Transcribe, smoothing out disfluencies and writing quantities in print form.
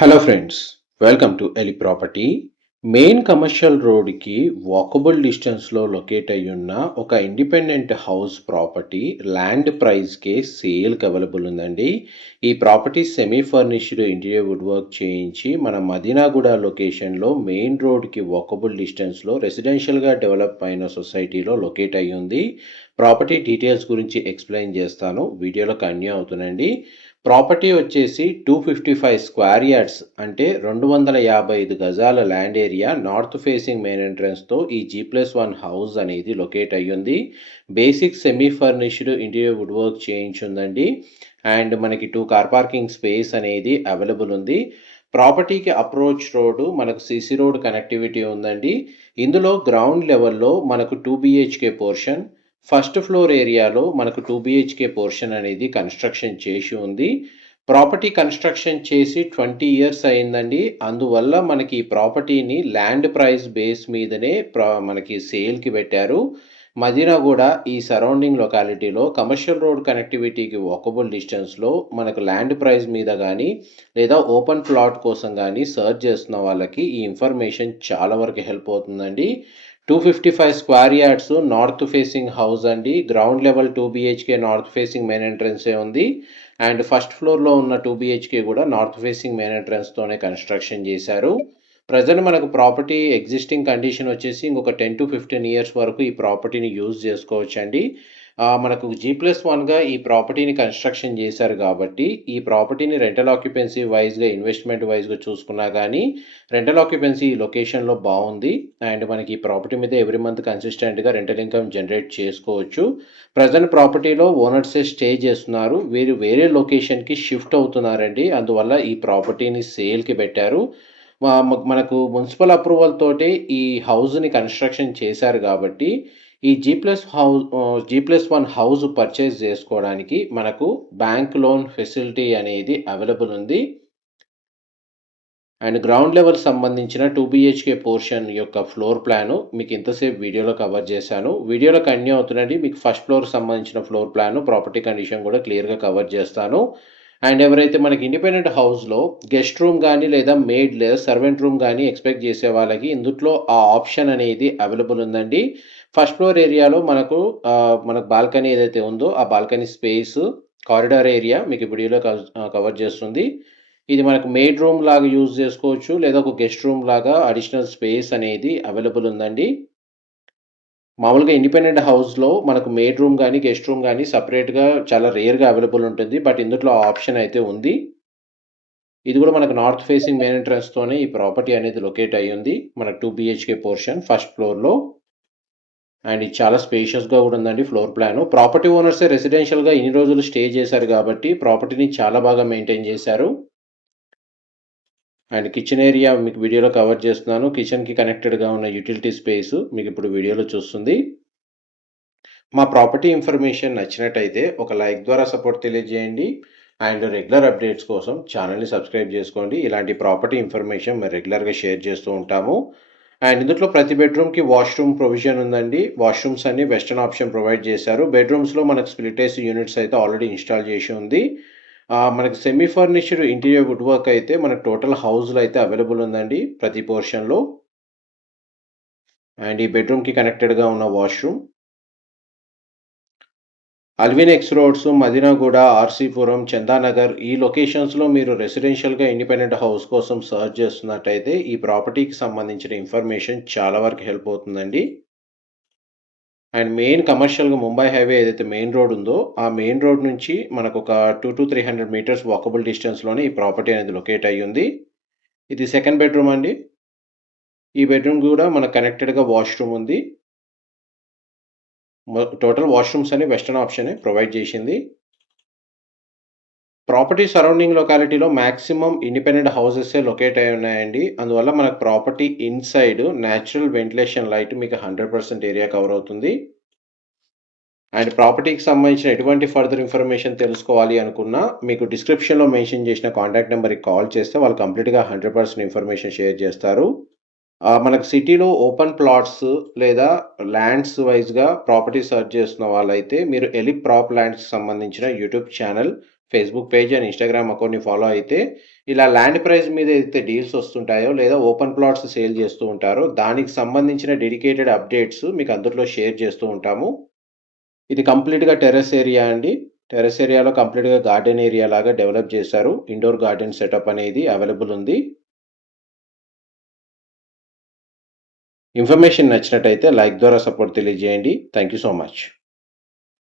Hello friends, welcome to Eli property. Main commercial రోడ్కి walkable డిస్టెన్స్లో locate అయ్యున్న ఒక ఇండిపెండెంట్ హౌస్ ప్రాపర్టీ ల్యాండ్ ప్రైస్కే సేల్కి అవైలబుల్ ఉందండి. ఈ property semi furnished interior wood work చేయించి మన మదీనాగూడ లొకేషన్లో మెయిన్ రోడ్కి వాకబుల్ డిస్టెన్స్లో రెసిడెన్షియల్గా డెవలప్ అయిన సొసైటీలో లొకేట్ అయ్యి ఉంది. ప్రాపర్టీ డీటెయిల్స్ గురించి ఎక్స్ప్లెయిన్ చేస్తాను, వీడియోలో కంటిన్యూ అవుతుందండి. ప్రాపర్టీ వచ్చేసి 255 స్క్వేర్ యార్డ్స్ అంటే 255 గజాల land area, north facing main ఎంట్రన్స్తో ఈ G+1 హౌస్ అనేది లొకేట్ అయ్యింది. Basic semi furnished interior wood work చేయించుందండి. అండ్ మనకి 2 కార్ పార్కింగ్ స్పేస్ అనేది అవైలబుల్ ఉంది. ప్రాపర్టీకి అప్రోచ్ రోడ్డు మనకు సిసి రోడ్ కనెక్టివిటీ ఉందండి. ఇందులో గ్రౌండ్ లెవెల్లో మనకు 2 BHK పోర్షన్, ఫస్ట్ ఫ్లోర్ ఏరియాలో మనకు 2 BHK పోర్షన్ అనేది కన్స్ట్రక్షన్ చేసి ఉంది. ప్రాపర్టీ కన్స్ట్రక్షన్ చేసి 20 ఇయర్స్ అయిందండి. అందువల్ల మనకి ఈ ప్రాపర్టీని ల్యాండ్ ప్రైస్ బేస్ మీదనే మనకి సేల్కి పెట్టారు. మదీనాగూడ ఈ సరౌండింగ్ లొకాలిటీలో కమర్షియల్ రోడ్ కనెక్టివిటీకి వాకబుల్ డిస్టెన్స్లో మనకు ల్యాండ్ ప్రైస్ మీద కానీ లేదా ఓపెన్ ప్లాట్ కోసం కానీ సర్చ్ చేస్తున్న వాళ్ళకి ఈ ఇన్ఫర్మేషన్ చాలా వరకు హెల్ప్ అవుతుందండి. 255 square yards north facing house అండి. Ground level 2 BHK north facing main ఎంట్రన్సే ఉంది. అండ్ ఫస్ట్ ఫ్లోర్లో ఉన్న 2 BHK కూడా నార్త్ ఫేసింగ్ మెయిన్ ఎంట్రన్స్తోనే కన్స్ట్రక్షన్ చేశారు. ప్రజెంట్ మనకు ప్రాపర్టీ ఎగ్జిస్టింగ్ కండిషన్ వచ్చేసి ఇంకొక 10 to 15 ఇయర్స్ వరకు ఈ ప్రాపర్టీని యూజ్ చేసుకోవచ్చండి. మనకు G+1గా ఈ ప్రాపర్టీని కన్స్ట్రక్షన్ చేశారు కాబట్టి ఈ ప్రాపర్టీని రెంటల్ ఆక్యుపెన్సీ వైజ్గా, ఇన్వెస్ట్మెంట్ వైజ్గా చూసుకున్నా కానీ రెంటల్ ఆక్యుపెన్సీ ఈ లొకేషన్లో బాగుంది. అండ్ మనకి ఈ ప్రాపర్టీ మీద ఎవ్రీ మంత్ కన్సిస్టెంట్గా రెంటల్ ఇన్కమ్ జనరేట్ చేసుకోవచ్చు. ప్రజెంట్ ప్రాపర్టీలో ఓనర్సే స్టే చేస్తున్నారు, వీరు వేరే లొకేషన్కి షిఫ్ట్ అవుతున్నారండి. అందువల్ల ఈ ప్రాపర్టీని సేల్కి పెట్టారు. మనకు మున్సిపల్ అప్రూవల్ తోటి ఈ హౌస్ని కన్స్ట్రక్షన్ చేశారు కాబట్టి ఈ G+1 హౌస్ పర్చేస్ చేసుకోవడానికి మనకు బ్యాంక్ లోన్ ఫెసిలిటీ అనేది అవైలబుల్ ఉంది. అండ్ గ్రౌండ్ లెవెల్ సంబంధించిన 2 BHK పోర్షన్ యొక్క ఫ్లోర్ ప్లాను మీకు ఇంతసేపు వీడియోలో కవర్ చేశాను. వీడియోలో కంటిన్యూ అవుతుందండి. మీకు ఫస్ట్ ఫ్లోర్ సంబంధించిన ఫ్లోర్ ప్లాను, ప్రాపర్టీ కండిషన్ కూడా క్లియర్గా కవర్ చేస్తాను. అండ్ ఎవరైతే మనకి ఇండిపెండెంట్ హౌస్లో గెస్ట్ రూమ్ కానీ లేదా మెయిడ్ లేదా సర్వెంట్ రూమ్ కానీ ఎక్స్పెక్ట్ చేసే వాళ్ళకి ఇందులో ఆ ఆప్షన్ అనేది అవైలబుల్ ఉందండి. ఫస్ట్ ఫ్లోర్ ఏరియాలో మనకు బాల్కనీ ఏదైతే ఉందో ఆ బాల్కనీ స్పేస్, కారిడార్ ఏరియా మీకు వీడియోలో కవర్ చేస్తుంది. ఇది మనకు మెయిడ్ రూమ్ లాగా యూజ్ చేసుకోవచ్చు లేదా ఒక గెస్ట్ రూమ్ లాగా అడిషనల్ స్పేస్ అనేది అవైలబుల్ ఉందండి. మామూలుగా ఇండిపెండెంట్ హౌస్లో మనకు మెయిడ్ రూమ్ కానీ గెస్ట్ రూమ్ కానీ సపరేట్గా చాలా రేర్గా అవైలబుల్ ఉంటుంది. బట్ ఇందులో ఆప్షన్ అయితే ఉంది. ఇది కూడా మనకు నార్త్ ఫేసింగ్ మెయిన్ ఎంట్రన్స్తోనే ఈ ప్రాపర్టీ అనేది లొకేట్ అయ్యి ఉంది. మనకు 2 BHK పోర్షన్ ఫస్ట్ ఫ్లోర్లో. అండ్ ఇది చాలా స్పేషియస్గా కూడా ఉందండి ఫ్లోర్ ప్లాన్. ప్రాపర్టీ ఓనర్సే రెసిడెన్షియల్గా ఇన్ని రోజులు స్టే చేశారు కాబట్టి ప్రాపర్టీని చాలా బాగా మెయింటైన్ చేశారు. అండ్ కిచెన్ ఏరియా మీకు వీడియోలో కవర్ చేస్తున్నాను. కిచెన్కి కనెక్టెడ్గా ఉన్న యూటిలిటీ స్పేస్ మీకు ఇప్పుడు వీడియోలో చూస్తుంది. మా ప్రాపర్టీ ఇన్ఫర్మేషన్ నచ్చినట్టయితే ఒక లైక్ ద్వారా సపోర్ట్ తెలియజేయండి. అండ్ రెగ్యులర్ అప్డేట్స్ కోసం ఛానల్ని సబ్స్క్రైబ్ చేసుకోండి. ఇలాంటి ప్రాపర్టీ ఇన్ఫర్మేషన్ మేము రెగ్యులర్గా షేర్ చేస్తూ ఉంటాము. అండ్ ఇందులో ప్రతి బెడ్రూమ్కి వాష్రూమ్ ప్రొవిజన్ ఉందండి. వాష్రూమ్స్ అన్ని వెస్టర్న్ ఆప్షన్ ప్రొవైడ్ చేశారు. బెడ్రూమ్స్లో మనకు స్ప్లిట్ ఏసీ యూనిట్స్ అయితే ఆల్రెడీ ఇన్స్టాల్ చేసి ఉంది. మనకి semi furnished interior wood work అయితే మనకు టోటల్ హౌస్లో అయితే అవైలబుల్ ఉందండి ప్రతి పోర్షన్లో. అండ్ ఈ బెడ్రూమ్కి కనెక్టెడ్గా ఉన్న washroom. Alvin X roads, Madinaguda, RC Puram, Chandanagar ఈ లొకేషన్స్లో మీరు రెసిడెన్షియల్గా ఇండిపెండెంట్ హౌస్ కోసం సర్చ్ చేస్తున్నట్టయితే ఈ ప్రాపర్టీకి సంబంధించిన ఇన్ఫర్మేషన్ చాలా వరకు హెల్ప్ అవుతుందండి. అండ్ మెయిన్ కమర్షియల్గా ముంబై హైవే ఏదైతే మెయిన్ రోడ్ ఉందో ఆ మెయిన్ రోడ్ నుంచి మనకు ఒక 2 to 300 మీటర్స్ వాకబుల్ డిస్టెన్స్లోనే ఈ ప్రాపర్టీ అనేది లొకేట్ అయ్యి ఉంది. ఇది సెకండ్ బెడ్రూమ్ అండి. ఈ బెడ్రూమ్ కూడా మనకు కనెక్టెడ్గా వాష్రూమ్ ఉంది. టోటల్ వాష్రూమ్స్ అని వెస్టర్న్ ఆప్షనే ప్రొవైడ్ చేసింది. ప్రాపర్టీ సరౌండింగ్ లొకాలిటీలో మ్యాక్సిమం ఇండిపెండెంట్ హౌసెసే లొకేట్ అయి ఉన్నాయండి. అందువల్ల మనకు property inside natural ventilation light మీకు 100% ఏరియా కవర్ అవుతుంది. అండ్ ప్రాపర్టీకి సంబంధించిన ఎటువంటి ఫర్దర్ ఇన్ఫర్మేషన్ తెలుసుకోవాలి అనుకున్నా మీకు డిస్క్రిప్షన్లో మెన్షన్ చేసిన కాంటాక్ట్ నెంబర్కి కాల్ చేస్తే వాళ్ళు కంప్లీట్గా 100% ఇన్ఫర్మేషన్ షేర్ చేస్తారు. మనకు సిటీలో ఓపెన్ ప్లాట్స్ లేదా ల్యాండ్స్ వైజ్గా ప్రాపర్టీ సర్చ్ చేస్తున్న వాళ్ళైతే మీరు ఎలి ప్రాప్ ల్యాండ్స్కి సంబంధించిన YouTube channel, Facebook page and Instagram అకౌంట్‌ని ఫాలో అయితే, ఇలా ల్యాండ్ ప్రైస్ మీద ఏదైతే డీల్స్ వస్తుంటాయో, లేదా ఓపెన్ ప్లాట్స్ సేల్ చేస్తూ ఉంటారో, దానికి సంబంధించిన డెడికేటెడ్ అప్డేట్స్ మీకు అందులో షేర్ చేస్తూ ఉంటాము. ఇది కంప్లీట్‌గా టెర్రస్ ఏరియా అండి. టెర్రస్ ఏరియాలో కంప్లీట్‌గా గార్డెన్ ఏరియా లాగా డెవలప్ చేశారు. ఇండోర్ గార్డెన్ సెటప్ అనేది అవైలబుల్ ఉంది. ఇన్ఫర్మేషన్ నచ్చినట్టయితే లైక్ ద్వారా సపోర్ట్ తెలియజేయండి. Thank you so much.